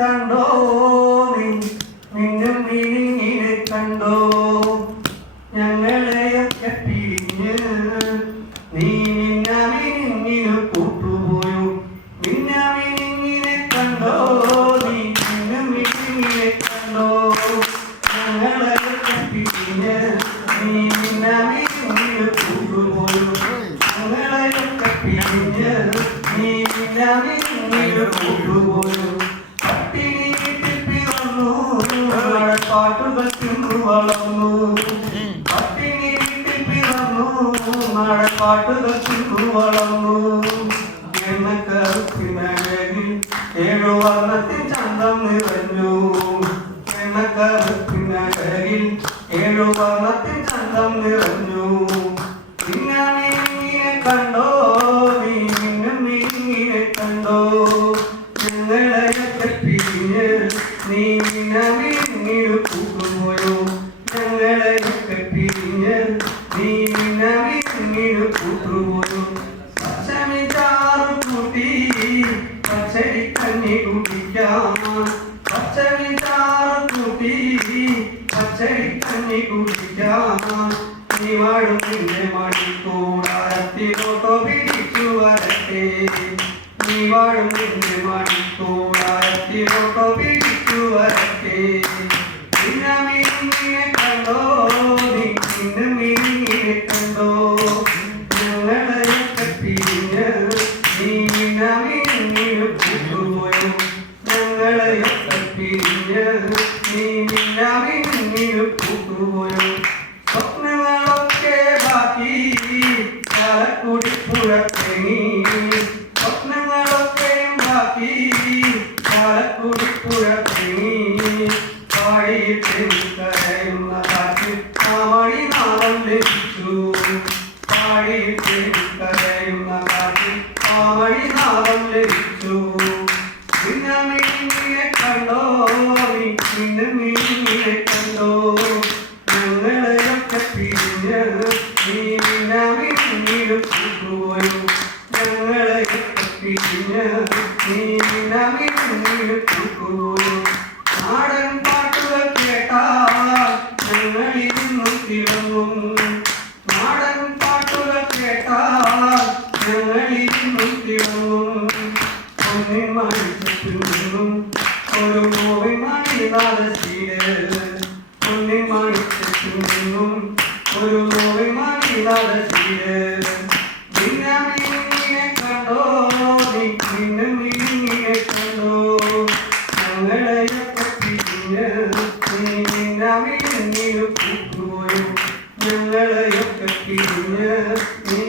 കണ്ടോ നീ മിന്നും മിനിങ്ങിനെ കണ്ടോ ഞങ്ങളെയൊക്കെ പിരിഞ്ഞ് നീ മിന്നാമിനിങ്ങിനു കൂട്ടുപോയോ മിന്നാമിനിങ്ങിനെ കണ്ടോ നീ മിന്നും മിനിങ്ങിനെ കണ്ടോ ഞങ്ങളെയൊക്കെ പിരിഞ്ഞ് നീ മിന്നാമിനിങ്ങിനു കൂട്ടുപോയോ ഞങ്ങളെയൊക്കെ പിരിഞ്ഞ് നീ മിന്നാമിനിങ്ങിനു കൂട്ടുപോയോ പട്ടിണി വീട്ടിൽ പിറന്നു പാട്ടുകൾ തിന്നു വളർന്നു പട്ടിണി വീട്ടിൽ പിറന്നു പാട്ടുകൾ തിന്നു വളർന്നു എന്ന കറുപ്പിനഴകിൽ ഏഴു വർണ്ണത്തിൻ ചന്തം നിറഞ്ഞു എന്ന കറുപ്പിനഴകിൽ ഏഴു വർണ്ണത്തിൻ ചന്തം നിറഞ്ഞു മിന്നാമിനിങ്ങിനെ കണ്ടോ നീ മിന്നും മിനിങ്ങിനെ കണ്ടോ ഞങ്ങളെയൊക്കെ പിരിഞ്ഞ് നീ മിന്നാമിനിങ്ങിനു കൂട്ടുപോയോ ഞങ്ങളെയൊക്കെ പിരിഞ്ഞ് നീ മിന്നാമിനിങ്ങിനു കൂട്ടുപോയോ പച്ചമി ചാറു കൂട്ടി പച്ചടി കഞ്ഞി കുടിക്കാം പച്ചമി ചാറു കൂട്ടി പച്ചടി കഞ്ഞി കുടിക്കാം നീ വാഴും നിന്റെ മണിക്കൂടാരത്തിലോട്ടോ പിടിച്ചു വരട്ടെ നീ വാഴും നിന്റെ മണിക്കൂടാരത്തിലോട്ടോ പിടിച്ചു വരട്ടെ മിന്നാമിനിങ്ങിനെ കണ്ടോ നീ മിന്നും മിനിങ്ങിനെ കണ്ടോ ഞങ്ങളെയൊക്കെ പിരിഞ്ഞ് നീ മിന്നാമിനിങ്ങിനു കൂട്ടുപോയോ ഞങ്ങളെയൊക്കെ പിരിഞ്ഞ് നീ മിന്നാമിനിങ്ങിനു കൂട്ടുപോയോ സ്വപ്നങ്ങളൊക്കെ ബാക്കി ചാലക്കുടിപ്പുഴ തേങ്ങി സ്വപ്നങ്ങളൊക്കെയും ബാക്കി ചാലക്കുടിപ്പുഴ തേങ്ങി പാടിയിട്ട് കരയുന്ന കാറ്റ് ആ മണിനാളം ലഭിച്ചു പാടിയിട്ട് കരയുന്ന കാറ്റ് ആ മണിനാളം ലഭിച്ചു മിന്നാമിനിങ്ങിനെ കണ്ടോ നീ മിന്നും മിനിങ്ങിനെ കണ്ടോ ഞങ്ങളെയൊക്കെ പിരിഞ്ഞ് നീ മിന്നാമിനിങ്ങിനു കൂട്ടുപോയോ ഞങ്ങളെയൊക്കെ പിരിഞ്ഞ് നീ മിന്നാമിനിങ്ങിനു കൂട്ടുപോയോ നാടൻ പാട്ടുകൾ കേട്ടാൽ ഞങ്ങളിരുന്നും തിളങ്ങും നാടൻ പാട്ടുകൾ കേട്ടാൽ ഞങ്ങളിരുന്നും തിളങ്ങും ഒന്നിൻ മണിച്ചത്തിൽ നിന്നും ഒരു നോവിൻ മണിനാദശീല് ഒന്നിൻ മണിച്ചത്തിൽ നിന്നും ഒരു നോവിൻ മണിനാദശീല് മിന്നാമിനിങ്ങിനെ കണ്ടോ നീ മിന്നും മിനിങ്ങിനെ കണ്ടോ ഞങ്ങളെയൊക്കെ പിരിഞ്ഞ് നീ മിന്നാമിനിങ്ങിനു കൂട്ടുപോയോ ഞങ്ങളെയൊക്കെ പിരിഞ്ഞ് നീ